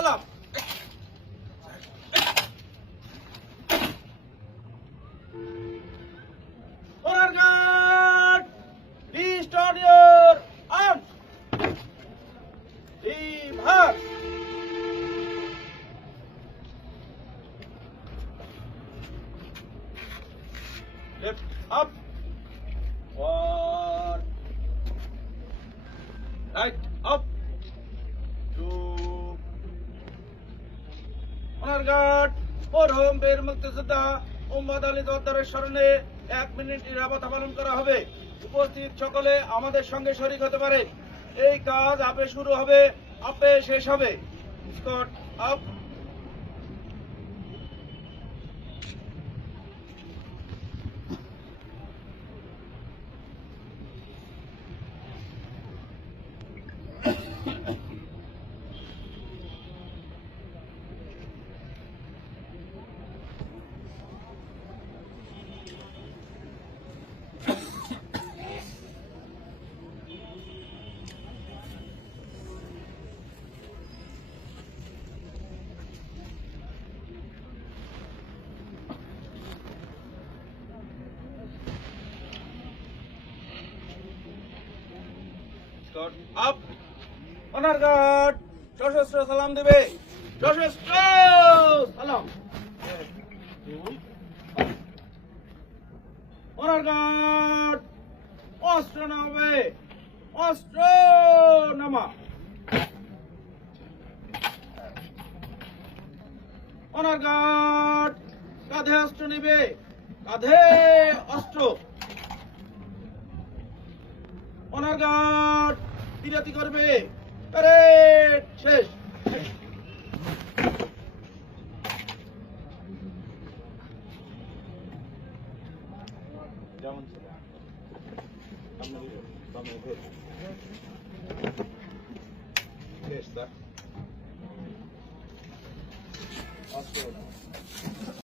সালাম। Honor guard, please start your arms. Reverse. Left up. One. Right up. Two. Honor guard, মরহুম বীর মুক্তিযোদ্ধা মোহাম্মদ আলী জোয়ারদারের স্মরণে 1 মিনিট নিরাপত্তা পালন করা হবে। উপস্থিত সকলে আমাদের সঙ্গে শরীক হতে পারেন। এই কাজ আপে শুরু হবে, আপে শেষ হবে। Scott up. Start up. Honor guard, সশস্ত্র সালাম দেবে। সশস্ত্র সালাম। Honor guard, অস্ত্র নামাবে। অস্ত্র নামা। Honor guard, কাঁধে অস্ত্র নেবে। কাঁধে অস্ত্র। Honor guard, বিরতি করবে। প্যারেড শেষ। যেমন ছিল শেষ স্যার।